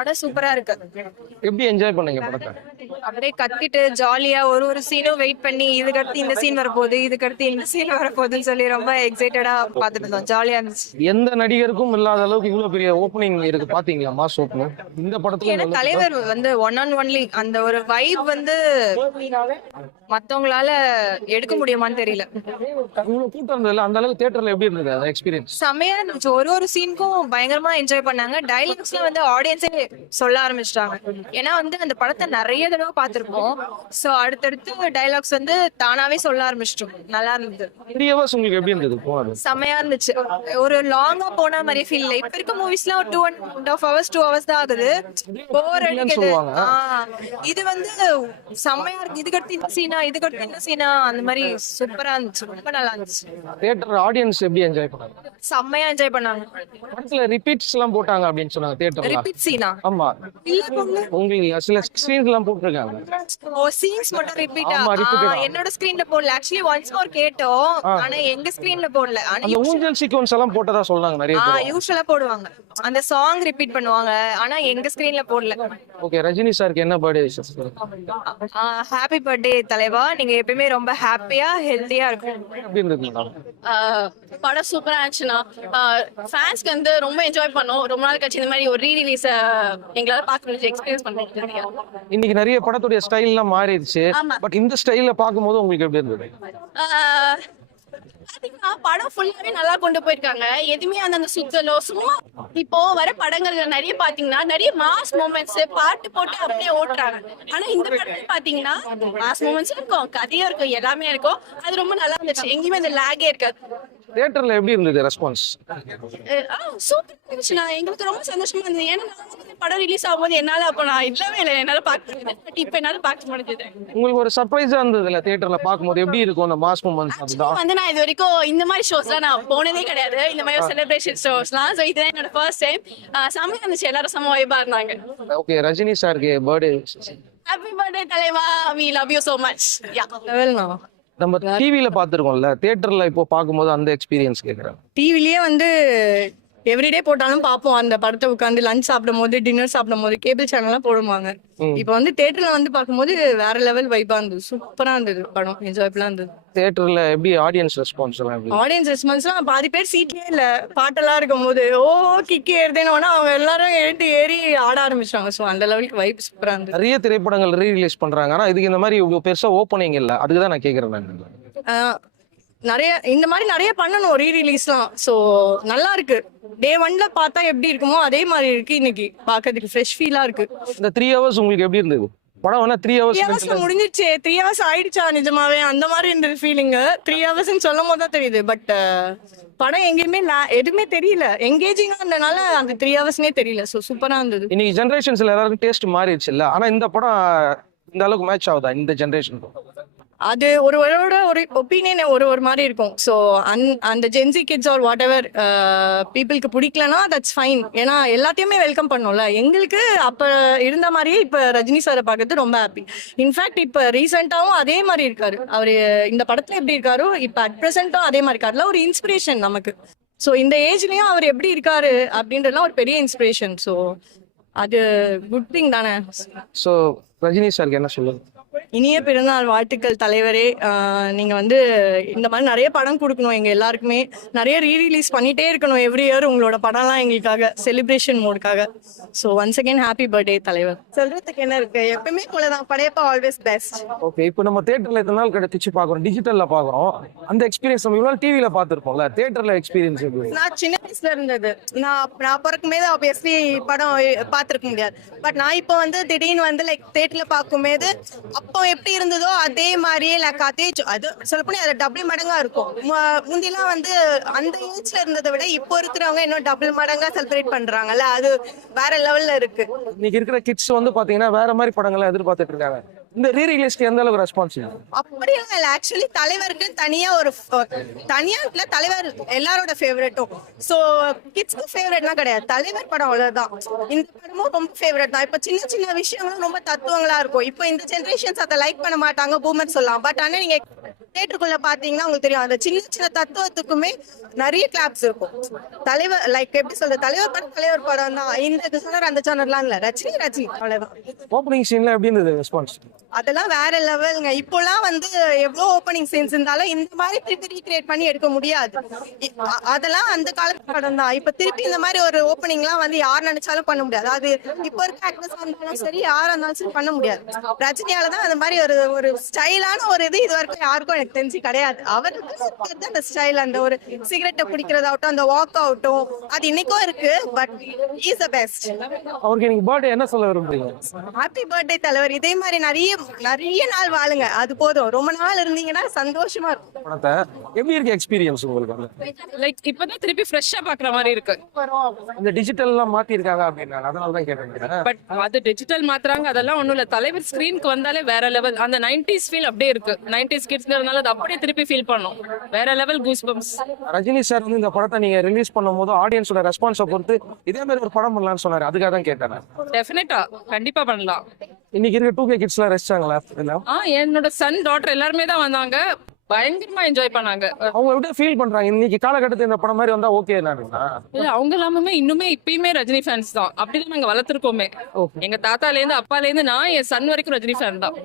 படம் சூப்பரா இருக்கு. எப்படி என்ஜாய் பண்ணீங்க படத்தை? அப்படியே கத்திட்டு ஜாலியா ஒரு ஒரு சீனும் வெயிட் பண்ணி இதுக்கடுத்து இந்த சீன் வரப்போகுது, இதுக்கடுத்து இந்த சீன் வரப்போகுதுன்னு சொல்லி ரொம்ப எக்ஸைட்டடா பார்த்துட்டு இருந்தோம். ஜாலியா இருந்துச்சு. எந்த நடிகருக்கும் இல்லாத அளவுக்கு இவ்வளவு பெரிய ஓப்பனிங் இருக்கு பாத்தீங்களா? மாஸ் ஓப்பனிங் இந்த படத்துல ஏன்னா தலைவர் வந்து ஒன் ஆன் ஒன்லி அந்த ஒரு வைப் வந்து மத்தவங்களால எடுக்க முடியுமான்னு தெரியல. இவ்வளவு கூட்டம் இருந்ததுல அந்த அளவுக்கு தியேட்டர்ல எப்படி இருந்தது அந்த எக்ஸ்பீரியன்ஸ்? செமையா இருந்துச்சு. ஒரு ஒரு சீனுக்கும் பயங்கரமா என்ஜாய் பண்ணாங்க. டைலாக்ஸ்ல வந்து ஆடியன்ஸே சொல்ல ஆரம்பிச்சிட்டாங்க. ஏன்னா வந்து அந்த படத்தை நிறைய தடவை பார்த்திருப்போம். சோ அடுத்தடுத்து டைலாக்ஸ் வந்து தானாவே சொல்ல ஆரம்பிச்சிட்டோம். நல்லா இருந்தது. 3 hours உங்களுக்கு எப்படி இருந்தது போனது? செமையா இருந்துச்சு. ஒரு லாங்கா போன மாதிரி ஃபீல் இல்லை. இப்ப இருக்க மூவிஸ்லாம் ஒரு 2.5 hours 2 hours தான் ஆகுது. போர் அடிக்குது. இது வந்து செமையா இருக்கு. இதுக்கடுத்து இந்த சீனா, இதுக்கடுத்து இந்த சீனா, அந்த மாதிரி சூப்பரா இருந்துச்சு. ரொம்ப நல்லா இருந்துச்சு. தியேட்டர் ஆடியன்ஸ் எப்படி என்ஜாய் பண்ணாங்க? செம்மையா என்ஜாய் பண்ணாங்க. படத்துல ரிப்பீட்ஸ் எல்லாம் போட்டாங்க அப்படின்னு சொன்னாங்க தியேட்டர்ல. ரிப்பீட் சீனா? ஆமா, இல்ல பொண்ணு. உங்களுக்கு சில ஸ்கிரீன்ஸ் எல்லாம் போட்டுருக்காங்க. ஓ, சீன்ஸ் மட்டும் ரிப்பீட்டா? ஆமா, repeated. என்னோட ஸ்கிரீன்ல போடல. ஆக்சுவலி ஒன்ஸ் மோர் கேட்டோம். ஆனா எங்க ஸ்கிரீன்ல போடல. ஆனா அந்த ஊஞ்சல் சீக்வென்ஸ் எல்லாம் போட்டதா சொல்றாங்க நிறைய பேர். யூசுவலா போடுவாங்க. அந்த சாங் ரிப்பீட் பண்ணுவாங்க. ஆனா எங்க ஸ்கிரீன்ல போடல. ஓகே, ரஜினி சாருக்கு என்ன பர்த்டே விஷஸ்? ஹாப்பி பர்த்டே தலைவா. நீங்க எப்பவுமே ரொம்ப ஹாப்பியா ஹெல்த்தியா இருக்கும். எப்படி இருந்தது மேடம்? படம் சூப்பரா இருந்துச்சுன்னா ஃபேன்ஸ்க்கு வந்து ரொம்ப என்ஜாய் பண்ணோம். ரொம்ப நாள் கழிச்சு இந்த மாதிரி ஒரு ரீ ரிலீஸ் எங்களால பார்க்க முடிஞ்சு எக்ஸ்பீரியன்ஸ் பண்ணுறோம். இன்னைக்கு நிறைய படத்துடைய ஸ்டைல் எல்லாம் மாறிடுச்சு. பட் இந்த ஸ்டைல்ல பாக்கும்போது உங்களுக்கு எப்படி இருந்தது? பாத்தீங்கன்னா படம் ஃபுல்லாவே நல்லா கொண்டு போயிருக்காங்க. எதுவுமே அந்த சுத்தலோ சும்மா இப்போ வர படங்கள்ல நிறைய பாத்தீங்கன்னா நிறைய மாஸ் மூமெண்ட்ஸ் பாட்டு போட்டு அப்படியே ஓட்டுறாங்க. ஆனா இந்த படத்துல பாத்தீங்கன்னா மாஸ் மூமெண்ட்ஸ் இருக்கும், கதையும் இருக்கும், எல்லாமே இருக்கும். அது ரொம்ப நல்லா இருந்துச்சு. எங்கேயுமே அந்த லேகே இருக்காது. தியேட்டர்ல எப்படி இருந்தது ரெஸ்பான்ஸ்? சூப்பர் இருந்துச்சுண்ணா. எங்களுக்கு ரொம்ப சந்தோஷமா இருந்தது. ஏன்னா படம் ரிலீஸ் ஆகும்போது என்னால அப்ப நான் இல்லவே இல்லை, என்னால பார்க்க முடியாது. பட் இப்ப என்னால பார்க்க முடிஞ்சது. உங்களுக்கு ஒரு சர்ப்ரைஸா இருந்ததுல தியேட்டர்ல பாக்கும்போது எப்படி இருக்கும் அந்த மாஸ் மூமெண்ட்ஸ்? அதுதான் வந்து நான் இது வரைக்கும் இந்த மாதிரி ஷோஸ்லாம் நான் போனதே கிடையாது. இந்த மாதிரி செலிப்ரேஷன் ஷோஸ்லாம். ஸோ இதுதான் என்னோட ஃபர்ஸ்ட் டைம். செம்மையா இருந்துச்சு. எல்லாரும் செம்ம வைபா இருந்தாங்க. ஓகே, ரஜினி சாருக்கு பர்த்டே. ஹாப்பி பர்த்டே தலைவா. We love you so much. Yeah. நம்ம டிவில பாத்துருக்கோம்ல, தியேட்டர்ல இப்போ பாக்கும்போது அந்த எக்ஸ்பீரியன்ஸ் கேக்குறேன். டிவிலேயே வந்து எவ்ரிடே போட்டாலும் பார்ப்போம். அந்த படத்தை உட்காந்து லஞ்ச் சாப்பிடும் போது, டின்னர் சாப்பிடும் போது கேபிள் சேனல்லாம் போடுவாங்க. இப்போ வந்து தியேட்டர்ல வந்து பார்க்கும்போது வேற லெவல் வைப்பா இருந்தது. சூப்பரா இருந்தது படம். என்ஜாய்ஃபுல்லா இருந்தது. தியேட்டர்ல எப்படி ஆடியன்ஸ் ரெஸ்பான்ஸ் எல்லாம் எப்படி? ஆடியன்ஸ் ரெஸ்பான்ஸ்லாம் பாதி பேர் சீட்லயே இல்ல. பாட்டெல்லாம் இருக்கும் போது கிக்கி ஏறுதேன்னு அவங்க எல்லாரும் ஏறி ஆட ஆரம்பிச்சாங்க. ஸோ அந்த லெவலுக்கு வைப் சூப்பரா இருந்தது. நிறைய திரைப்படங்கள் ரிலீஸ் பண்றாங்க. ஆனா இதுக்கு இந்த மாதிரி இவ்வளவு பெருசா ஓப்பனிங் இல்ல. அதுக்குதான் நான் கேக்குறேன். நிறைய இந்த மாதிரி நிறைய பண்ணணும் ரீ ரிலீஸ்லாம். ஸோ நல்லா இருக்கு. டே 1ல பார்த்தா எப்படி இருக்குமோ அதே மாதிரி இருக்கு. இன்னைக்கு பாக்கிறதுக்கு ஃப்ரெஷ் ஃபீலா இருக்கு. இந்த 3 hours உங்களுக்கு எப்படி இருந்தது? படம் வேணா 3 hours முடிஞ்சிருச்சு. 3 hours ஆயிடுச்சா நிஜமாவே? அந்த மாதிரி இருந்தது ஃபீலிங். 3 hours சொல்லும் போது தான் தெரியுது. பட் படம் எங்கேயுமே எதுவுமே தெரியல. எங்கேஜிங்கா இருந்தனால அந்த 3 ஹவர்ஸ்னே தெரியல. ஸோ சூப்பரா இருந்தது. இன்னைக்கு ஜெனரேஷன்ஸ்ல எல்லாருக்கும் டேஸ்ட் மாறிடுச்சு இல்ல? ஆனா இந்த படம் இந்த அளவுக்கு மேட்ச் ஆகுதா இந்த ஜெனரேஷனுக்கு? அது ஒரு ஒப்பீனியன் ஒரு மாதிரி இருக்கும். ஸோ அந்த gen Z kids are what ever பீப்புளுக்கு பிடிக்கலனா தட்ஸ் ஃபைன். ஏன்னா எல்லாத்தையுமே வெல்கம் பண்ணோம்ல. எங்களுக்கு அப்ப இருந்த மாதிரியே இப்ப ரஜினி சாரை பார்க்கறது ரொம்ப ஹாப்பி. இன்ஃபேக்ட் இப்ப ரீசெண்டாவும் அதே மாதிரி இருக்காரு. அவரு இந்த படத்துல எப்படி இருக்காரோ இப்ப அட் பிரசன்ட்டும் அதே மாதிரி இருக்காருல. ஒரு இன்ஸ்பிரேஷன் நமக்கு. ஸோ இந்த ஏஜ்லயும் அவர் எப்படி இருக்காரு அப்படின்றதுலாம் ஒரு பெரிய இன்ஸ்பிரேஷன். ஸோ அது குட் திங் தானே. ஸோ ரஜினி சாருக்கு என்ன சொல்லுங்க? இனிய பிறந்தநாள் வாழ்த்துக்கள் தலைவரே. நீங்க வந்து இந்த மாதிரி நிறைய படம் கொடுக்கணும். எங்க எல்லாருக்குமே நிறைய ரீ ரிலீஸ் பண்ணிட்டே இருக்கணும் எவ்ரி இயர். உங்களோட படம்லாம் எங்களுக்காக செலிப்ரேஷன் மோடுக்காக. So once again happy birthday தலைவர். சொல்றதுக்கு என்ன இருக்கு? எப்பவுமே போலதான். Padayappa always best. ஓகே, இப்போ நம்ம தியேட்டர்ல எத்தனை நாள் கிடைச்சு பாக்குறோம், டிஜிட்டல்ல பாக்குறோம். அந்த எக்ஸ்பீரியன்ஸ் நம்ம இவ்வளவு டிவில பாத்துருப்போம்ல, தியேட்டர்ல எக்ஸ்பீரியன்ஸ் எப்படி? நான் சின்ன வயசுல இருந்தது. நான் பிறக்கும்போது ஆப்வியஸ்லி படம் பார்த்திருக்க முடியாது. பட் நான் இப்போ வந்து திடீர்னு வந்து லைக் தியேட்டர்ல பார்க்கும்போது அப்போ எப்படி இருந்ததோ அதே மாதிரியே லைக் அதே அது சொல்லப்போனா அது டபுள் மடங்கா இருக்கும். முந்திலாம் வந்து அந்த ஏஜ்ல இருந்ததை விட இப்போ இருக்கிறவங்க இன்னும் டபுள் மடங்கா செலிப்ரேட் பண்றாங்கல்ல. அது வேற லெவல்ல இருக்கு. இன்னைக்கு இருக்கிற கிட்ஸ் வந்து பாத்தீங்கன்னா வேற மாதிரி படங்களை எதிர்பார்த்துட்டு இருக்காங்க. இந்த ரீ ரிலீஸ்க்கு எந்த அளவுக்கு ரெஸ்பான்ஸ்? அப்படி இல்ல. ஆக்சுவலி தலைவருக்கு தனியா இல்ல. தலைவர் எல்லாரோட ஃபேவரட்டும். சோ கிட்ஸ்க்கு ஃபேவரட்லாம் கிடையாது. தலைவர் படம் அவ்வளவுதான். இந்த படமும் ரொம்ப ஃபேவரட் தான். இப்ப சின்ன சின்ன விஷயங்களும் ரொம்ப தத்துவங்களா இருக்கும். இப்போ இந்த ஜெனரேஷன்ஸ் அதை லைக் பண்ண மாட்டாங்க, பூமர் சொல்லலாம். பட் ஆனா நீங்க தேட்டருக்குள்ள பாத்தீங்கன்னா உங்களுக்கு தெரியும் அந்த சின்ன சின்ன தத்துவத்துக்குமே நிறைய கிளாப்ஸ் இருக்கும். தலைவர் லைக் எப்படி சொல்றது, தலைவர் படம் தான். இந்த சொன்னார் அந்த சொன்னார்லாம் இல்ல, ரஜினி அவ்வளவுதான். ஓப்பனிங் சீன்ல எப்படி இருந்தது ரெஸ்பான்ஸ்? அதெல்லாம் வேற லெவலுங்க. இப்போலாம் வந்து எவ்வளவு ஓப்பனிங் சீன்ஸ் இருந்தாலும் இந்த மாதிரி திருப்பி ரீக்ரியேட் பண்ணி எடுக்க முடியாது. அதெல்லாம் அந்த காலத்து படம் தான். இப்ப திருப்பி இந்த மாதிரி ஒரு ஓப்பனிங்லாம் வந்து யார் நினைச்சாலும் பண்ண முடியாது. அது இப்ப இருக்க ஆக்டர்ஸ் வந்தாலும் சரி, யாரா இருந்தாலும் சரி பண்ண முடியாது. ரஜினியால தான் அந்த மாதிரி ஒரு ஸ்டைலான ஒரு இது வரைக்கும் யாருக்கும் எனக்கு தெரிஞ்சு கிடையாது. அவருக்கு அந்த ஸ்டைல், அந்த ஒரு சிகரெட்டை பிடிக்கிறதாகட்டும், அந்த வாக் அவுட்டும், அது இன்னைக்கும் இருக்கு. But is the best. அவருக்கு இன்னைக்கு பர்த்டே, என்ன சொல்ல விரும்புறீங்க? ஹாப்பி பர்த்டே தலைவர். இதே மாதிரி நிறைய நாள் வாழுங்க, அது போதும். ரொம்ப நாள் இருந்தீங்கன்னா சந்தோஷமா இருக்கும். படத்தை எப்படி இருக்கு எக்ஸ்பீரியன்ஸ் உங்களுக்கு? லைக் இப்பதான் திருப்பி ஃப்ரெஷ்ஷா பாக்குற மாதிரி இருக்கு. இந்த டிஜிட்டல் எல்லாம் மாத்தி இருக்காங்க அப்படின்னா அதனால தான் கேட்டேன். பட் அது டிஜிட்டல் மாத்துறாங்க, அதெல்லாம் ஒண்ணும் இல்ல. தலைவர் ஸ்கிரீனுக்கு வந்தாலே வேற லெவல். அந்த 90s ஃபீல் அப்படியே இருக்கு. 90s கிட்ஸ்ல இருந்தாலும் அது அப்படியே திருப்பி ஃபீல் பண்ணோம். வேற level goose bumps. Rajini sir வந்து இந்த படத்தை நீங்க ரிலீஸ் பண்ணும்போது ஆடியன்ஸோட ரெஸ்பான்ஸை பொறுத்து இதே மாதிரி ஒரு படம் பண்ணலாம்னு சொன்னாரு. அதுக்காக தான் கேட்டேன். டெஃபினட்டா கண்டிப்பா பண்ணலாம். இன்னைக்கு இருக்க 2K கிட்ஸ்லாம் ரசிச்சாங்களா? என்னோட சன் டாட்டர் எல்லாருமே தான் வந்தாங்க, பயங்கரமா என்ஜாய் பண்ணாங்க. அவங்க எப்படி ஃபீல் பண்றாங்க இன்னைக்கு காலகட்டத்தில் இந்த படம் மாதிரி வந்தா ஓகே நானுங்களா? இல்ல அவங்க எல்லாமே இன்னுமே இப்பயுமே ரஜினி ஃபேன்ஸ் தான். அப்படிதான் நாங்க வளர்த்துருக்கோமே. எங்க தாத்தால இருந்து அப்பால இருந்து நான் என் சன் வரைக்கும் ரஜினி ஃபேன் தான்.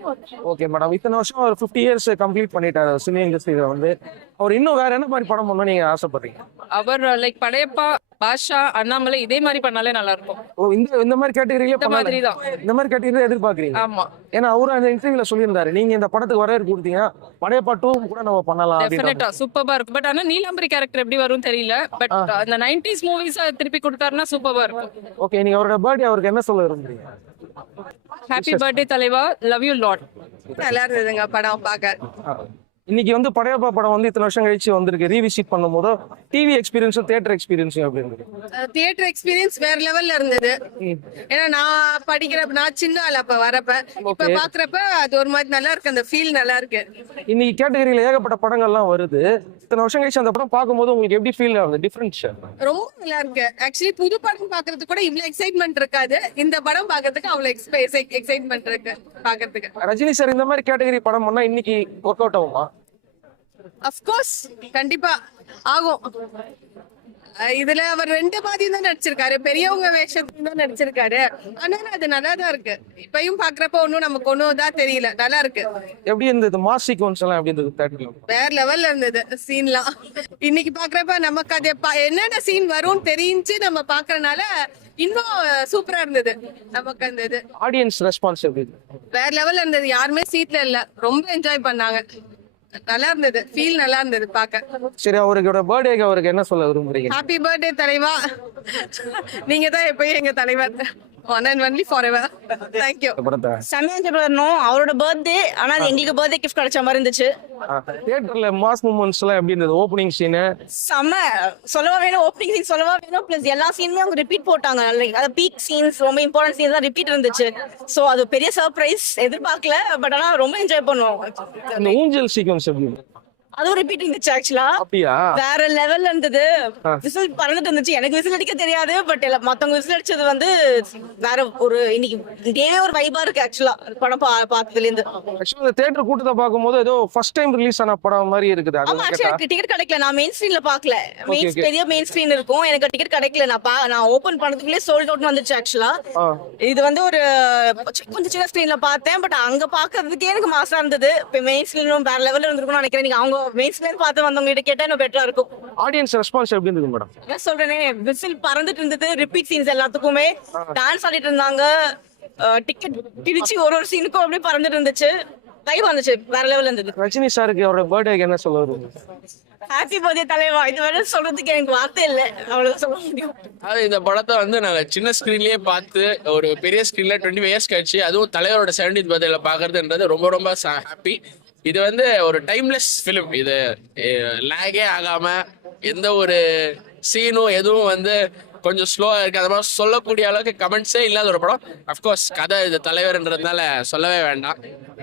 ஓகே மேடம், இத்தனை வருஷம் ஒரு 50 இயர்ஸ் கம்ப்ளீட் பண்ணிட்டாரு சினி இண்டஸ்ட்ரியில வந்து. அவர் இன்னும் வேற என்ன மாதிரி படம் பண்ணணும் நீங்க ஆசைப்படுறீங்க? அவர் லைக் படையப்பா, பாஷா, அண்ணாமலை இதே மாதிரி பண்ணாலே நல்லா இருக்கும். ஓ, இந்த மாதிரி கேட்டகரியில இந்த மாதிரி தான். இந்த மாதிரி கேட்டகரியில எதிர்பார்க்கறீங்க? ஆமா, ஏன்னா அவரு அந்த இன்டர்வியூல சொல்லியிருந்தாரு, நீங்க இந்த படத்துக்கு வரவேற்பு கொடுத்தீங்கன்னா படையப்பா 2 கூட நம்ம பண்ணலாம். டெஃபினட்டா சூப்பரா இருக்கும். பட் ஆனா நீலாம்பரி கேரக்டர் எப்படி வரும்னு தெரியல. பட் அந்த 90s மூவிஸ் திருப்பி கொடுத்தாருன்னா சூப்பரா இருக்கும். ஓகே, நீங்க அவரோட பர்த்டே அவருக்கு என்ன சொல்ல விரும்புறீங்க? ஹாப்பி பர்த்டே தலைவா, லவ் யூ லாட். நல்லா இருந்ததுங்க படம் பார்க்க. இன்னைக்கு வந்து படையப்பா படம் வந்து இத்தனை வருஷம் கழிச்சு வந்திருக்கு. ரீவிசிட் பண்ணும்போது டிவி எக்ஸ்பீரியன்ஸும் தியேட்டர் எக்ஸ்பீரியன்ஸும் எப்படி இருந்தது? தியேட்டர் எக்ஸ்பீரியன்ஸ் வேற லெவல்ல இருந்தது. ஏன்னா நான் சின்ன ஆள் அப்ப வரப்ப, இப்ப பாக்குறப்ப அது ஒரு மாதிரி நல்லா இருக்கு. அந்த ஃபீல் நல்லா இருக்கு. இன்னைக்கு கேட்டகரியில ஏகப்பட்ட படங்கள்லாம் வருது. இத்தனை வருஷம் கழிச்சு அந்த படம் பார்க்கும்போது உங்களுக்கு எப்படி ஃபீல் ஆகுது? டிஃபரன்ஸ் ரொம்ப நல்லா இருக்கு. ஆக்சுவலி புது படம் பாக்குறதுக்கு கூட இவ்வளவு எக்ஸைட்மெண்ட் இருக்காது. இந்த படம் பாக்குறதுக்கு அவ்வளவு எக்ஸைட்மெண்ட் இருக்கு பாக்குறதுக்கு. ரஜினி சார் இந்த மாதிரி கேட்டகரி படம் பண்ணா இன்னைக்கு ஒர்க் அவுட் ஆகுமா? அஃப்கோர்ஸ் கண்டிப்பா ஆகும். இதுல அவர் 2 மாதிரி தான் நடிச்சிருக்காரு. பெரியவங்க வேஷத்துல தான் நடிச்சிருக்காரு. ஆனா அது நல்லா தான் இருக்கு. இப்பயும் பாக்குறப்ப ஒன்னும் நமக்கு ஒன்னும் தான் தெரியல. நல்லா இருக்கு. எப்படி இருந்தது மாஸ் சீக்வன்ஸ் எல்லாம்? எப்படி இருந்தது தேட்டர்ல? வேற லெவல்ல இருந்தது சீன்லாம். இன்னைக்கு பாக்குறப்ப நமக்கு அது என்னென்ன சீன் வரும்னு தெரிஞ்சு நம்ம பாக்குறதுனால இன்னும் சூப்பரா இருந்தது நமக்கு. அந்த இது ஆடியன்ஸ் ரெஸ்பான்ஸ் எப்படி இருந்தது? வேற லெவல்ல இருந்தது. யாருமே சீட்ல இல்ல, ரொம்ப என்ஜாய் பண்ணாங்க. நல்லா இருந்தது. ஃபீல் நல்லா இருந்தது பாக்க. சரி, அவருக்கு பர்த்டேக்கு அவருக்கு என்ன சொல்ல விரும்புறீங்க? ஹாப்பி பர்த்டே தலைவா. நீங்க தான் எப்பயும் எங்க தலைவர். One and only forever. Thank you. செம்மையா வரணும் அவரோட பர்த்டே. ஆனா அது எங்களுக்கு பர்த்டே கிஃப்ட் கிடைச்ச மாதிரி இருந்துச்சு. தியேட்டர்ல மாஸ் மூமெண்ட்ஸ் எல்லாம் எப்படி இருந்தது? ஓப்பனிங் சீன் செம்ம சொல்லவா வேணும். ஓப்பனிங் சீன் சொல்லவா வேணும். பிளஸ் எல்லா சீனுமே அவங்க ரிப்பீட் போட்டாங்க. லைக் அது பீக் சீன்ஸ், ரொம்ப இம்பார்ட்டன்ட் சீன்ஸ் தான் ரிப்பீட் இருந்துச்சு. சோ அது பெரிய சர்ப்ரைஸ், எதிர்பார்க்கல. பட் ஆனா ரொம்ப என்ஜாய் பண்ணோம். அந்த ஊஞ்சல் சீக்வன்ஸ் எப்படி இருந்தது? அதுவும் ரிப்பீட் இருந்துச்சு. ஆக்சுவலா அப்படியா? வேற லெவல்ல இருந்தது. விசில் பறந்துட்டு இருந்துச்சு. எனக்கு விசில் அடிக்க தெரியாது. பட் மத்தவங்க விசில் அடிச்சது வந்து வேற ஒரு இன்னைக்கு டேவே ஒரு வைபா இருக்கு. ஆக்சுவலா படம் பார்த்ததுல இருந்து ஆக்சுவலா தியேட்டர் கூட்டத்தை பார்க்கும்போது ஏதோ ஃபர்ஸ்ட் டைம் ரிலீஸ் ஆன படம் மாதிரி இருக்குது. ஆமா, எனக்கு டிக்கெட் கிடைக்கல. நான் மெயின் ஸ்கிரீன்ல பார்க்கல. பெரிய மெயின் ஸ்கிரீன் இருக்கும். எனக்கு டிக்கெட் கிடைக்கல. நான் ஓபன் பண்ணதுக்குள்ளே சோல்ட் அவுட் வந்துச்சு. ஆக்சுவலா இது வந்து ஒரு கொஞ்சம் சின்ன ஸ்கிரீன்ல பார்த்தேன். பட் அங்க பாக்குறதுக்கே எனக்கு மாசா இருந்தது. இப்போ மெயின் ஸ்கிரீனும் வேற லெவல்ல இருந்திருக்கும்னு நினைக்கிறேன். நீங்க அவங்க மெயின் ஸ்கிரீன் பார்த்து வந்தவங்க கிட்ட கேட்டா இன்னும் பெட்டரா இருக்கும். ஆடியன்ஸ் ரெஸ்பான்ஸ் எப்படி இருந்தது மேடம்? நான் சொல்றேனே, விசில் பறந்துட்டு இருந்தது. ரிப்பீட் சீன்ஸ் எல்லாத்துக்குமே டான்ஸ் ஆடிட்டு இருந்தாங்க. டிக்கெட் கிழிச்சு ஒரு சீனுக்கும் அப்படியே பறந்துட்டு இருந்துச்சு. லைவ் வந்துச்சு. வேற லெவல்ல இருந்தது. ரஜினி சாருக்கு அவரோட பர்த்டேக்கு என்ன சொல்ல விரும்புறீங்க? ஹாப்பி பர்த்டே தலைவா. இது வேற சொல்றதுக்கு எனக்கு வார்த்தை இல்லை. அவ்வளவு சொல்ல முடியும். இந்த படத்தை வந்து நாங்க சின்ன ஸ்கிரீன்லயே பார்த்து ஒரு பெரிய ஸ்கிரீன்ல 25 இயர்ஸ் கழிச்சு அதுவும் தலைவரோட 70th பர்த்டேல பாக்குறதுன்றது ரொம்ப ரொம்ப ஹாப்பி. இது வந்து ஒரு டைம்லெஸ் ஃபிலிம். இது லேகே ஆகாம எந்த ஒரு சீனும் எதுவும் வந்து கொஞ்சம் ஸ்லோவா இருக்கு. அது மாதிரி சொல்லக்கூடிய அளவுக்கு கமெண்ட்ஸே இல்லாத ஒரு படம். அஃப்கோர்ஸ் கதை இது தலைவர்ன்றதுனால சொல்லவே வேண்டாம்.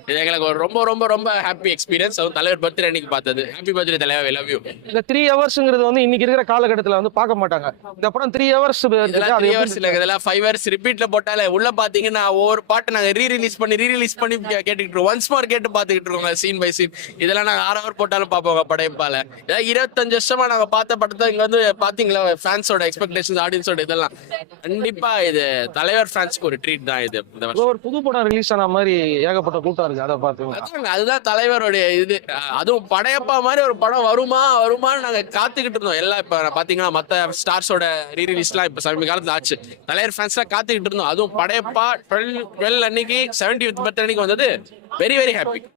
இது எங்களுக்கு ஒரு ரொம்ப ரொம்ப ரொம்ப ஹாப்பி எக்ஸ்பீரியன்ஸ். அதுவும் தலைவர் பர்த்டே அன்னைக்கு பார்த்தது. ஹாப்பி பர்த்டே தலைவர், ஐ லவ் யூ. இந்த 3 ஹவர்ஸ்ங்கிறது வந்து இன்னைக்கு இருக்கிற காலகட்டத்துல வந்து பார்க்க மாட்டாங்க. இந்த படம் 3 ஹவர்ஸ் இதெல்லாம் 3 ஹவர்ஸ் இல்ல, இதெல்லாம் 5 ஹவர்ஸ் ரிப்பீட்ல போட்டாலே உள்ள பாத்தீங்கன்னா ஒவ்வொரு பாட்டு நாங்க ரீரிலீஸ் பண்ணி கேட்டுக்கிட்டு ஒன்ஸ் மோர் கேட்டு பாத்துக்கிட்டு இருக்கோங்க சீன் பை சீன். இதெல்லாம் நாங்க 6 ஹவர் போட்டாலும் பாப்போங்க படையப்பால. ஏதாவது 25 வருஷமா நாங்க பார்த்த படத்தை இங்க வந்து பாத்தீங்களா, ஃபேன்ஸோட எக்ஸ்பெக்டேஷன்ஸ், ஆடியன்ஸோட இதெல்லாம் கண்டிப்பா இது தலைவர் ஃபேன்ஸ்க்கு ஒரு ட்ரீட் தான் இது. இந்த வருஷம் ஒரு புது படம் ரிலீஸ் ஆன மாதிரி ஏகப்பட்ட கூட்டம் இருக்கு. அதை பார்த்து அதுதான் தலைவருடைய இது. அதுவும் படையப்பா மாதிரி ஒரு படம் வருமான்னு நாங்க காத்துக்கிட்டு இருந்தோம். எல்லாம் இப்ப பாத்தீங்கன்னா மத்த ஸ்டார்ஸோட ரீரிலீஸ்லாம் இப்ப சமீப காலத்துல ஆச்சு. தலைவர் ஃபேன்ஸ்லாம் காத்துக்கிட்டு இருந்தோம். அதுவும் படையப்பா 12 அன்னைக்கு 70th பர்த்டே அன்னைக்கு வந்தது. Very very happy.